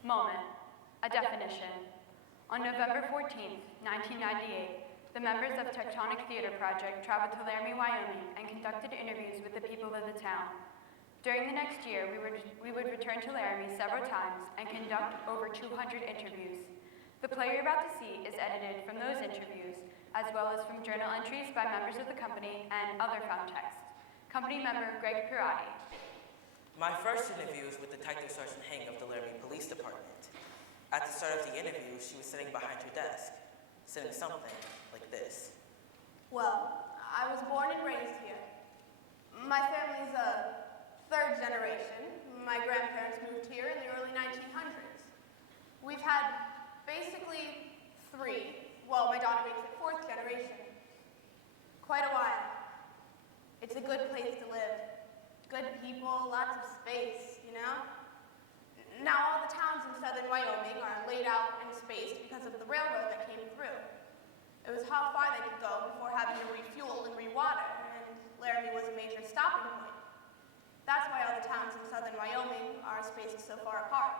Moment, a definition. On November 14th, 1998, the members of Tectonic Theater Project traveled to Laramie, Wyoming, and conducted interviews with the people of the town. During the next year, we would return to Laramie several times and conduct over 200 interviews. The play you're about to see is edited from those interviews, as well as from journal entries by members of the company and other found texts. Company member Greg Pirati. My first interview was with Detective Sergeant Hank of the Laramie Police Department. At the start of the interview, she was sitting behind her desk, sitting something like this. Well, I was born and raised here. My family's a third generation. My grandparents moved here in the early 1900s. We've had basically three. Well, my daughter makes it fourth generation. Quite a while. It's a good place to live. Good people, lots of space, you know? Now all the towns in southern Wyoming are laid out and spaced because of the railroad that came through. It was how far they could go before having to refuel and rewater, and Laramie was a major stopping point. That's why all the towns in southern Wyoming are spaced so far apart.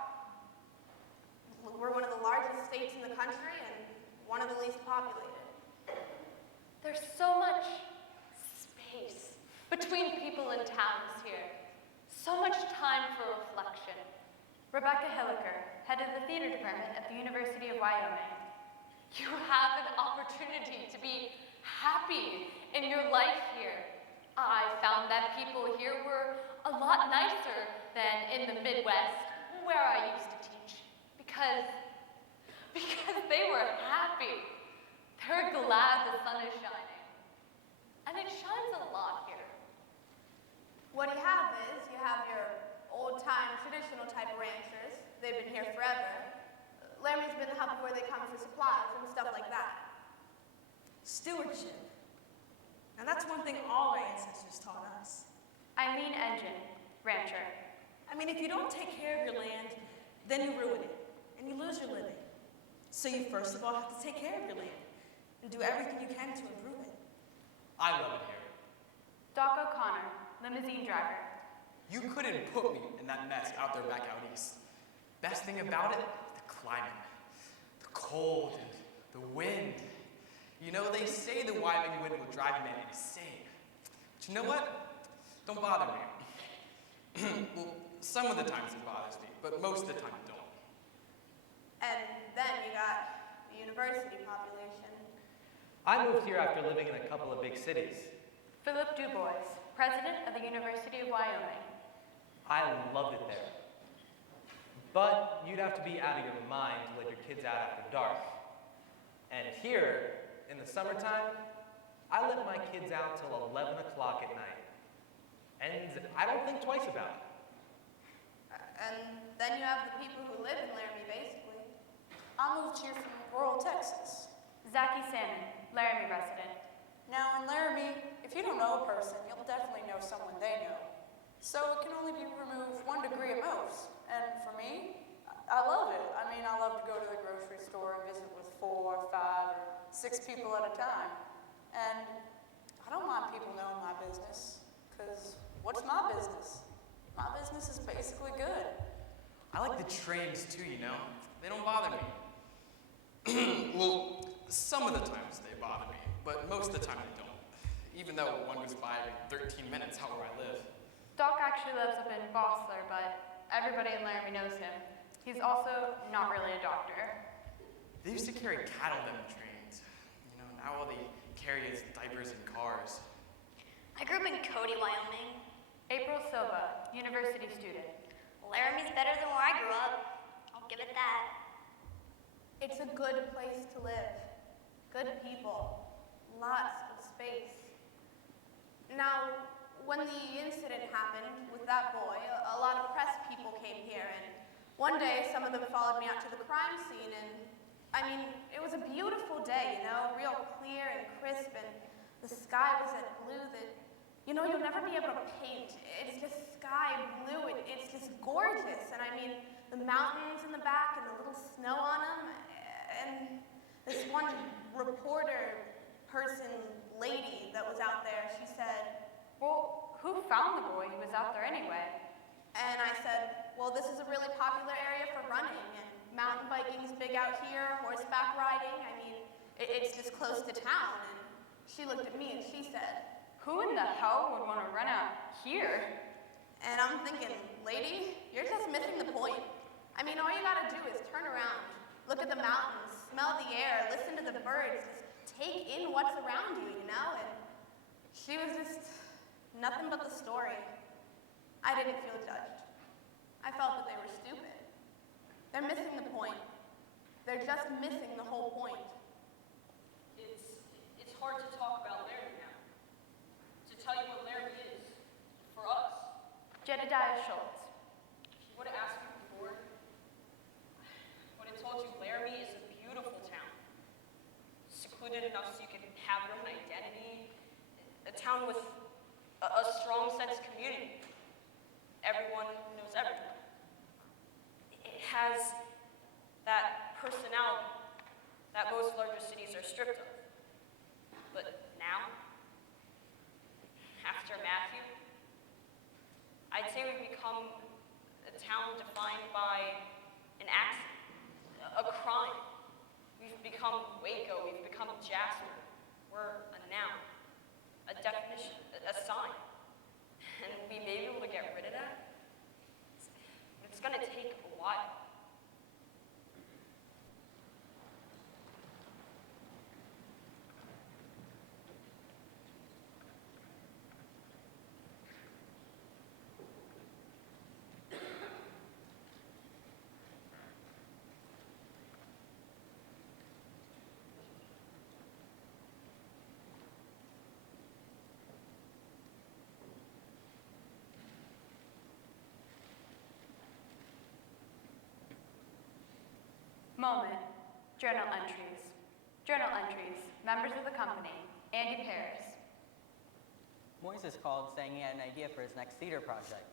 We're one of the largest states in the country and one of the least populated. There's so much space between people and towns here. So much time for reflection. Rebecca Hilliker, head of the theater department at the University of Wyoming. You have an opportunity to be happy in your life here. I found that people here were a lot nicer than in the Midwest, where I used to teach, because they were happy. They're glad the sun is shining. And it shines a lot here. What you have is, you have your old-time, traditional type of ranchers. They've been here forever. Laramie's been the hub of where they come for supplies and stuff like that. Stewardship. And that's one thing all our ancestors taught us. Eileen Engine, rancher. I mean, if you don't take care of your land, then you ruin it, and you lose your living. So you first of all have to take care of your land, and do everything you can to improve it. I love it here. Doc O'Connor, limousine driver. You couldn't put me in that mess out there back out east. Best thing about it, the climate. The cold and the wind. You know, they say the Wyoming wind will drive a man insane. But you know what? Don't bother me. Well, some of the times it bothers me, but most of the time it don't. And then you got the university population. I moved here after living in a couple of big cities. Philip Dubois, president of the University of Wyoming. I loved it there. But you'd have to be out of your mind to let your kids out after dark. And here, in the summertime, I let my kids out till 11 o'clock at night. And I don't think twice about it. And then you have the people who live in Laramie, basically. I moved here from rural Texas. Zachy Salmon, Laramie resident. Now in Laramie, if you don't know a person, you'll definitely know someone they know. So it can only be removed 1 degree at most. And for me, I love it. I mean, I love to go to the grocery store and visit with 4, 5, or 6 people at a time. And I don't mind people knowing my business, because what's my business? My business is basically good. I like the trains too, you know? They don't bother me. Well, some of the times they bother me, but most of the time they don't. Even though one goes by every 13 minutes out where I live. Doc actually lives up in Bossler, but everybody in Laramie knows him. He's also not really a doctor. They used to carry cattle down the trains. You know, now all they carry is diapers and cars. I grew up in Cody, Wyoming. April Silva, university student. Laramie's better than where I grew up. I'll give it that. It's a good place to live. Good people. Lots of space. Now, when the incident happened with that boy, a lot of press people came here, and one day some of them followed me out to the crime scene, and I mean, it was a beautiful day, you know, real clear and crisp, and the sky was that blue that, you know, you'll never be able to paint. It's just sky blue, it's just gorgeous, and I mean, the mountains in the back and the little snow on them, and this one reporter person, lady that was out there, she said, Well, who found the boy? He was out there anyway. and I said, well, this is a really popular area for running, and mountain biking's big out here, horseback riding. I mean, it's just close to town. And she looked at me and she said, Who in the hell would want to run out here? and I'm thinking, lady, you're just missing the point. I mean, all you gotta do is turn around, look at the mountains, smell the air, listen to the birds, just take in what's around you, you know? And she was just nothing but the story. I didn't feel judged. I felt that they were stupid. They're missing the point. They're just missing the whole point. It's hard to talk about Laramie now. To tell you what Laramie is for us. Jedediah Schultz. If you would have asked me before, I would have told you Laramie is a beautiful town. Secluded enough so you can have your own identity. A town with a strong sense of community. Everyone knows everyone. It has that personality that most larger cities are stripped of. But now, after Matthew, I'd say we've become a town defined by an accident, a crime. We've become Waco, we've become Jasper. We're a noun, a definition, a sign. And we may be able to get rid of that. It's gonna take a while. Moment. Journal entries. Journal entries. Members of the company. Andy Paris. Moises called saying he had an idea for his next theater project.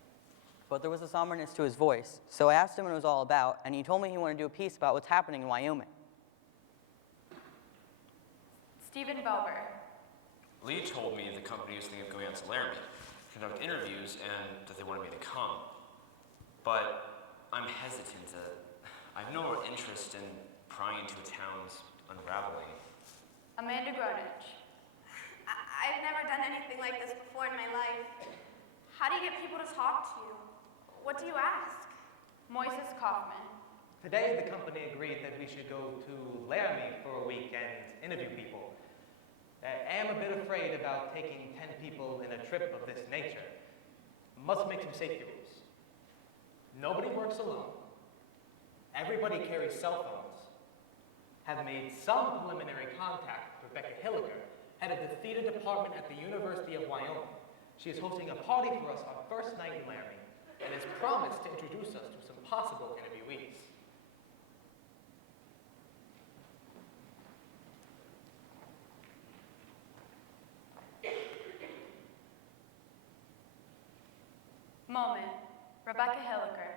But there was a somberness to his voice, so I asked him what it was all about, and he told me he wanted to do a piece about what's happening in Wyoming. Stephen Bober. Lee told me the company was thinking of going out to Laramie, conduct interviews, and that they wanted me to come. But I'm hesitant. I have no interest in prying into a town's unraveling. Amanda Gronich. I've never done anything like this before in my life. How do you get people to talk to you? What do you ask? Moises Kaufman. Today, the company agreed that we should go to Laramie for a week and interview people. I am a bit afraid about taking 10 people in a trip of this nature. Must make some safety rules. Nobody works alone. Everybody carries cell phones. Have made some preliminary contact with Rebecca Hilliker, head of the theater department at the University of Wyoming. She is hosting a party for us our first night in Laramie and has promised to introduce us to some possible interviewees. Moment. Rebecca Hilliker.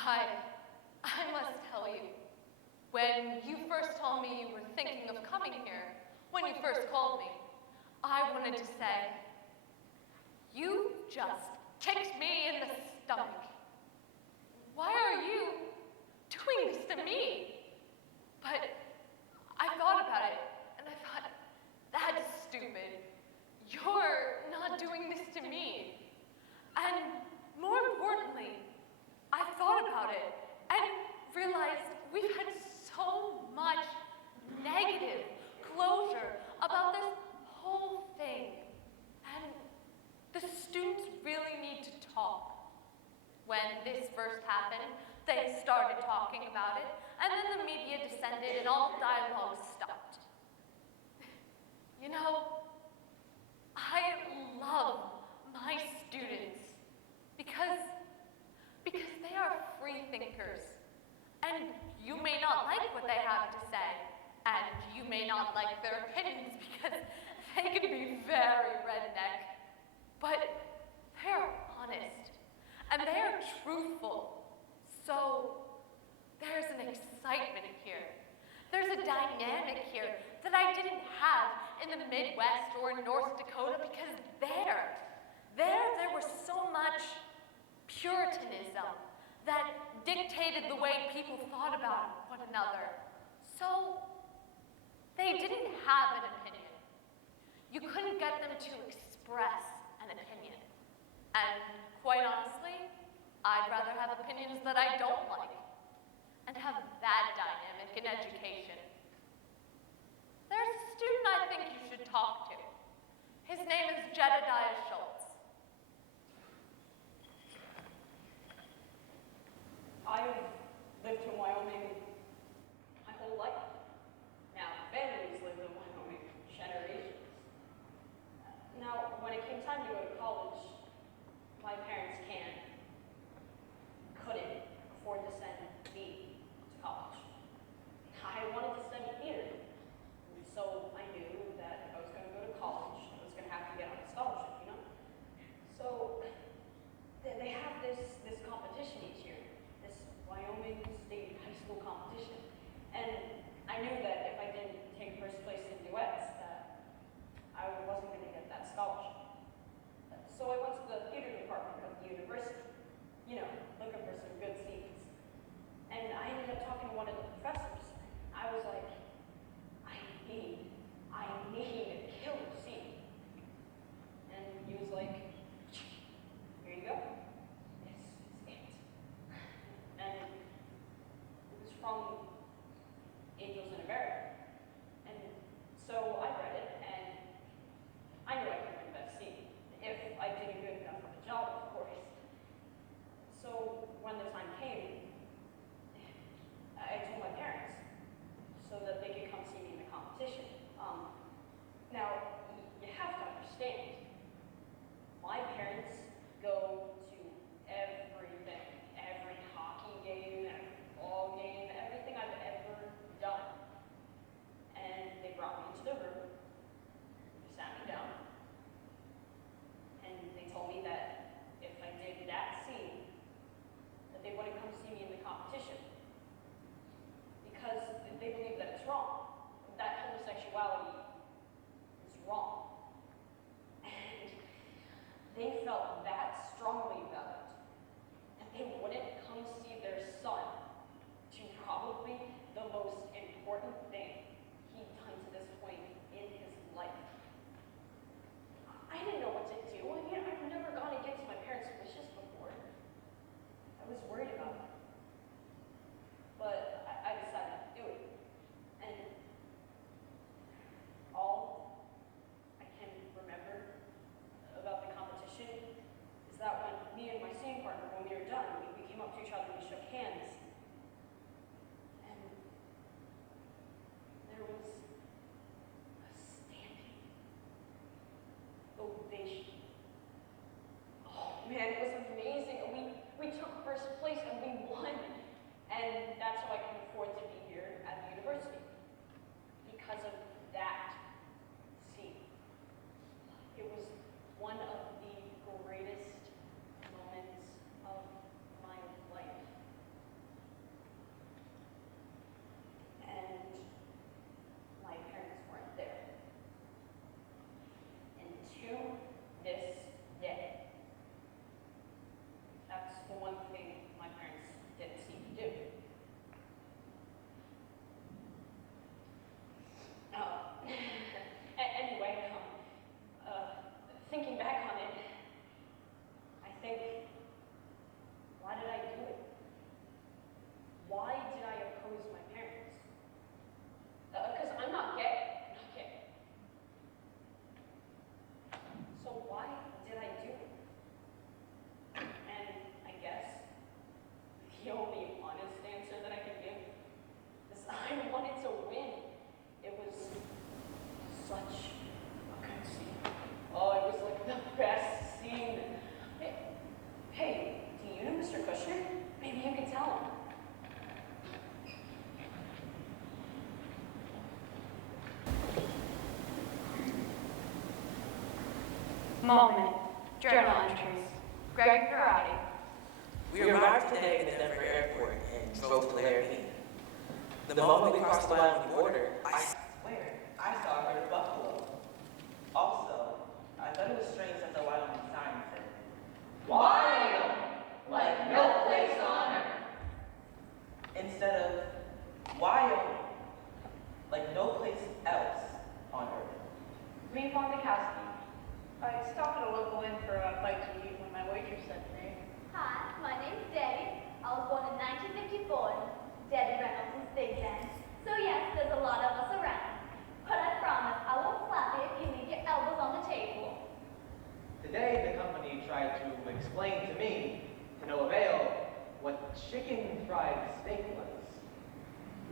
I must tell you, when you first told me you were thinking of coming here, when you first called me, I wanted to say, you just kicked me in the stomach. Why are you doing this to me? But I thought about it, and I thought, that's stupid. You're not doing this to me. And more importantly, I thought about it and realized we've had so much negative closure about this whole thing. And the students really need to talk. When this first happened, they started talking about it, and then the media descended and all dialogue stopped. You know, I love my students because they are free thinkers. And you may not like what they have to say, and you may not like their opinions because they can be very redneck, but they're honest, and they're truthful. So there's an excitement here. There's a dynamic here that I didn't have in the Midwest or North Dakota because there was so much pure dictated the way people thought about one another. So they didn't have an opinion. You couldn't get them to express an opinion. And quite honestly, I'd rather have opinions that I don't like and have that dynamic in education. There's a student I think you should talk to. His name is Jedediah Schultz. I've lived in Wyoming my whole life. Now, families lived in Wyoming generations. Now, when it came time to go to college, my parents couldn't afford to send me to college. I wanted to study theater, so I knew that if I was going to go to college, I was going to have to get on a scholarship, you know? So they have this competition each year, this Wyoming State High School competition. And I knew that if I didn't take first place in duets, that I wasn't going to get that scholarship. So I went to the theater department of the university, you know, looking for some good scenes. And I ended up talking to one of the professors. I was like, I need a killer scene. And he was like, here you go. This is it. And it was from Angels in America. And so I read it, and I knew I could win that scene if I did a good enough of a job, of course. So when the time came, I told my parents so that they could come see me in the competition. Now, you have to understand, my parents go to everything, every hockey game, every ball game, everything I've ever done. And they brought me into the room, they sat me down, and they told me that if I did that scene, that they wouldn't come see me in the competition. Because they believe that it's wrong, that homosexuality is wrong. And they felt that strongly about it, and they wouldn't come see their son do probably the most important thing he'd done to this point in his life. I didn't know what to do. I mean, I've never gone against my parents' wishes before. I was worried about it. But I decided to do it. And all I can remember about the competition is that when me and my scene partner, when we were done, we came up to each other and we shook hands. And there was a standing ovation. Oh man, it was amazing. We took first place and we won. And that's how I can afford to be here at the university. Because of that scene. It was one of the greatest moments of my life. And my parents weren't there. And to this day, that's the one thing my parents didn't seem to do. Anyway, thinking back on it, I think, why did I do it? Why did I oppose my parents? Because I'm not gay. I'm not gay. So why did I do it? And I guess the only honest answer that I can give is I wanted to win. It was such a good scene. Oh, it was like the best scene. Hey, do you know Mr. Kushner? Maybe you could tell him. Moment. Journal entries. Greg Karate. We arrived today at the Denver airport and drove to Laramie. The moment we crossed the Wyoming border, I swear, I saw a herd of buffalo. Also, I thought it was strange that the Wyoming sign said, Wyoming, like no place on earth. chicken fried steak was.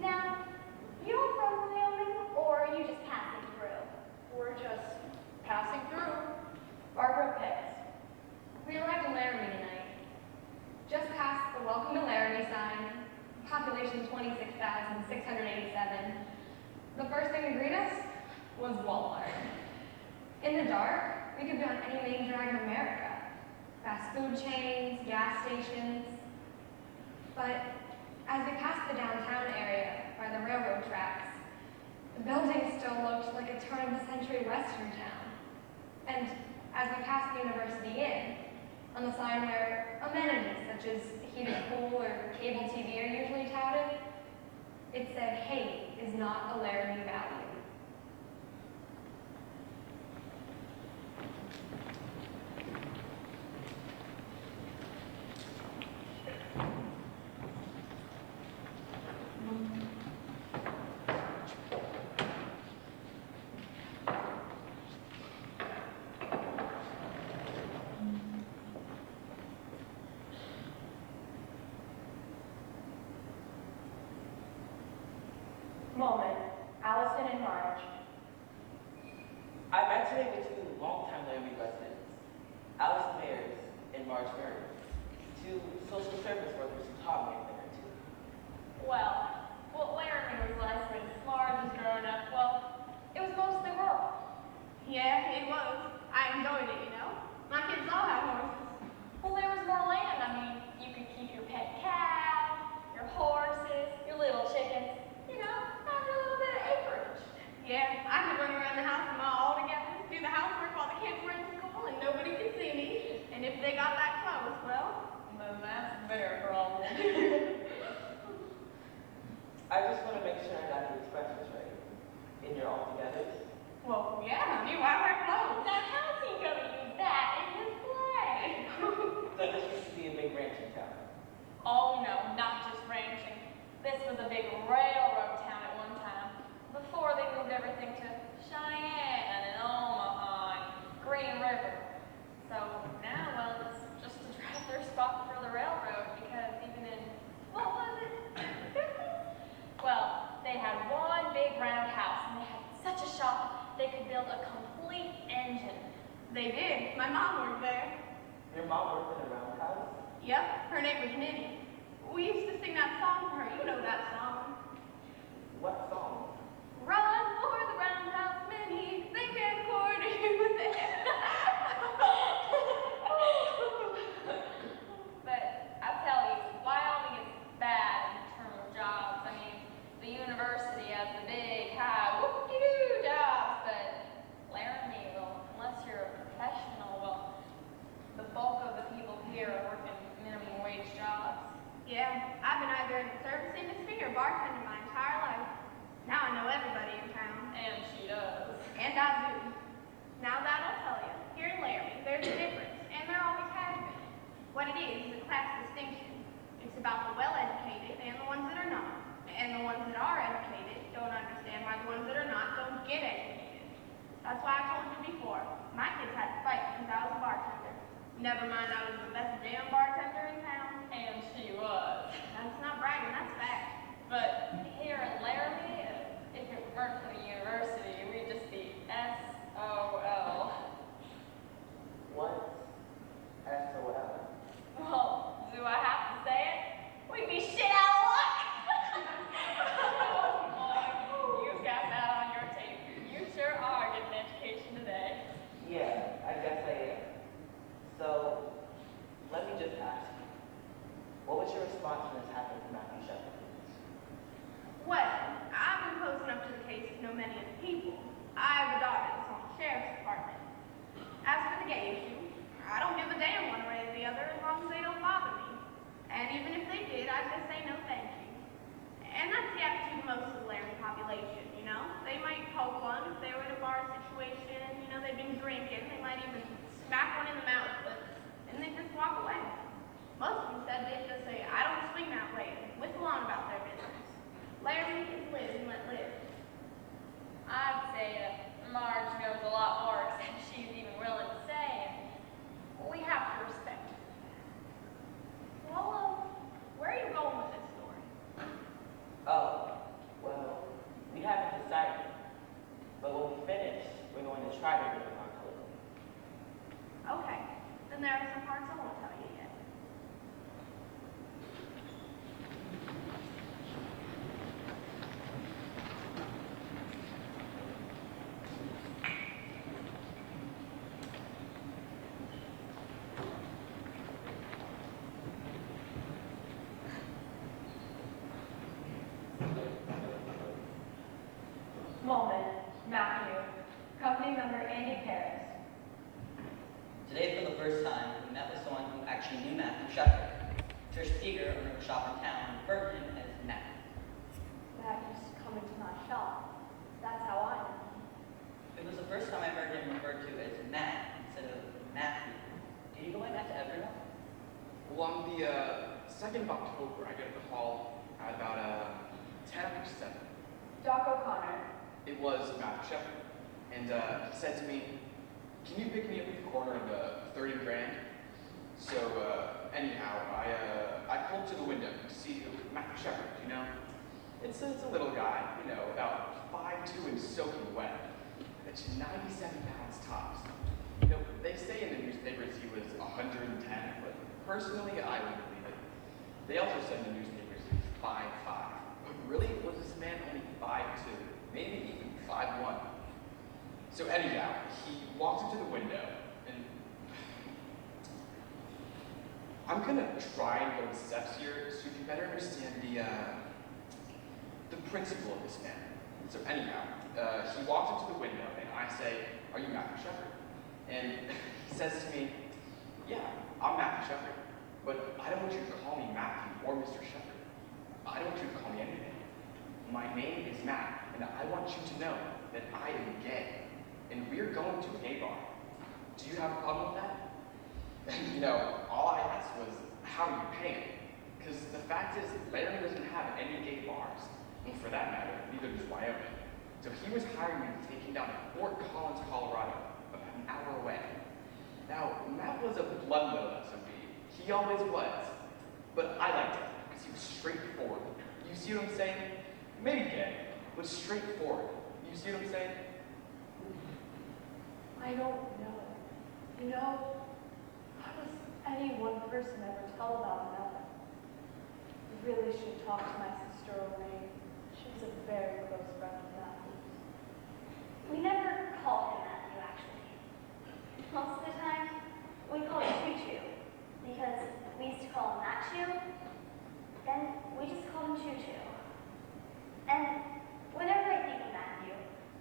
Now, you're from Wyoming, or are you just passing through? We're just passing through. Barbara Pitts. We arrived in Laramie tonight. Just past the Welcome to Laramie sign, population 26,687. The first thing to greet us was Walmart. In the dark, we could be on any main drag in America. Fast food chains, gas stations. But as we passed the downtown area by the railroad tracks, the building still looked like a turn-of-the-century western town. And as we passed the University Inn, on the sign where amenities such as heated pool or cable TV are usually touted, it said hate is not a Laramie value. Moment, Allison and Marge. I met today with two longtime Laramie residents, Allison Mayers and Marge Murray, two social service workers who taught me a thing or two. Well, what Laramie was like when Marge was growing up, well, it was mostly rural. Yeah, it was. I enjoyed it, you know. My kids all have horses. Well, there was more land. I mean, you could keep your pet cow, your horses, your little chickens, you know, have a little bit of acreage. Yeah, I could run around the house and mow all together, do the housework while the kids were in school, and nobody could see me. And if they got that close, well, Then that's their problem. I just want to make sure I got the expressions right in your all-togethers. well, yeah, honey, why wear clothes? Now, how's he gonna use that in his play? So this used to be a big ranching town. Oh no, not just ranching. This was a big railroad town at one time, before they moved everything to Cheyenne and Omaha and Green River. So now, well, it's just a drive-through spot for the railroad, because even in, what was it, the 50s? Well, they had one big round house, and they had such a shop, they could build a complete engine. They did. My mom worked there. Your mom worked in a roundhouse? Yep, her name was Minnie. We used to sing that song for her. You know that song. What song? Run for the roundhouse, Minnie, they can't corner you there. But I tell you, Wyoming is bad in terms of jobs. I mean, the university has the big, high, whoop-de-doo jobs, but Laramie, well, unless you're a professional, well, the bulk of the people here are working minimum wage jobs. Yeah, I've been either in the service industry or bartending my entire life. Now there are some parts I won't tell you yet. Moment, Matthew, company member Andy Paris. Today, for the first time, we met with someone who actually knew Matthew Shepard. Trish Seeger, owner of a shop in town, referred to him as Matt. Matt used to come into my shop. That's how I know him. It was the first time I heard him referred to as Matt instead of Matthew. Did you go by Matt to everyone? Well, on the 2nd of October, I get a call at about 10 after 7. Doc O'Connor. It was Matthew Shepard, and he said to me, "Can you pick me up at the corner of 30 Grand?" So anyhow, I pulled to the window to see Matthew Shepard. You know, it's a little guy, you know, about 5'2" and soaking wet. That's 97 pounds tops. You know, they say in the newspapers he was 110, but personally, I wouldn't believe it. They also said in the newspapers he was 5'5". But really, was this man only 5'2", maybe even 5'1"? So anyhow, he walks into the window, and I'm gonna try and go in steps here so you can better understand the principle of this man. So anyhow, he walks into the window, and I say, "Are you Matthew Shepard?" And he says to me, "Yeah, I'm Matthew Shepard, but I don't want you to call me Matthew or Mr. Shepard. I don't want you to call me anything. My name is Matt, and I want you to know that I am gay, and we're going to a gay bar. Do you have a problem with that?" And you know, all I asked was, "How are you paying?" Because the fact is, Larry doesn't have any gay bars, and for that matter, neither does Wyoming. So he was hiring me to take him down to Fort Collins, Colorado, about an hour away. Now, Matt was a blood little SOB. He always was. But I liked him because he was straightforward. You see what I'm saying? Maybe gay, but straightforward. You see what I'm saying? I don't know. You know, how does any one person ever tell about another? You really should talk to my sister Elaine. She was a very close friend of Matthew's. We never called him Matthew, actually. Most of the time, we called him Choo-Choo, because we used to call him Matthew, then we just called him Choo-Choo. And whenever I think of Matthew,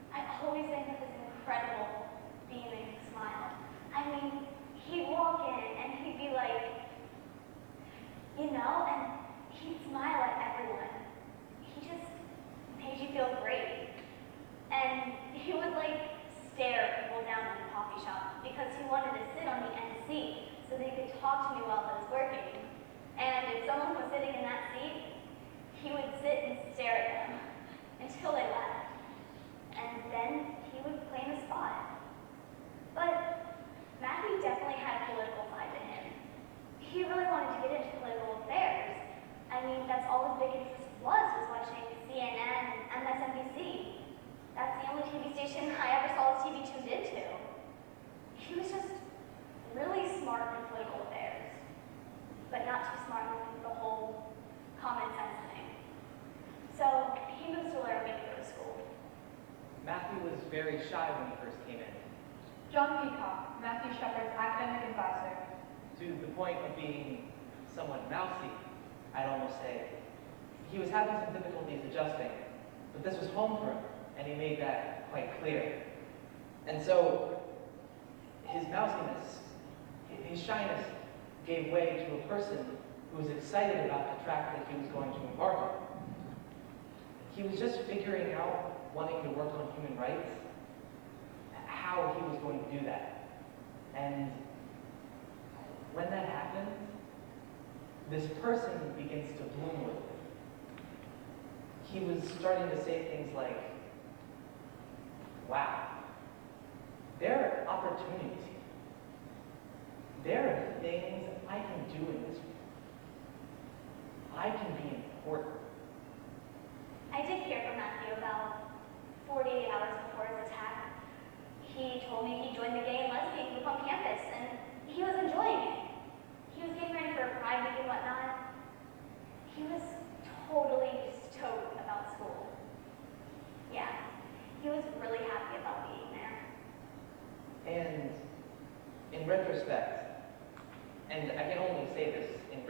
I always think of his incredible beaming smile. I mean, he'd walk in and he'd be like, you know, and he'd smile at everyone. He just made you feel great. And he would like stare people down in the coffee shop because he wanted to sit on the end seat so they could talk to me while I was working. And if someone was sitting in that seat, he would sit and stare at them until they left. And then he would claim a spot. But Matthew definitely had a political side to him. He really wanted to get into political affairs. I mean, that's all his big interest was watching CNN and MSNBC. That's the only TV station I ever saw his TV tuned into. He was just really smart in political affairs, but not too smart in the whole common sense thing. So he moves to Laramie to go to school. Matthew was very shy when he first came in, John Peacock, Matthew Shepard's academic advisor. to the point of being somewhat mousy, I'd almost say. He was having some difficulties adjusting, but this was home for him, and he made that quite clear. And so, his mousiness, his shyness, gave way to a person who was excited about the track that he was going to embark on. He was just figuring out, wanting to work on human rights, how he was going to do that. And when that happens, this person begins to bloom with him. He was starting to say things like, wow, there are opportunities here. There are things I can do in this world. I can be important. I did hear from Matthew about 48 hours before his attack. He told me he joined the gay and lesbian group on campus, and he was enjoying And I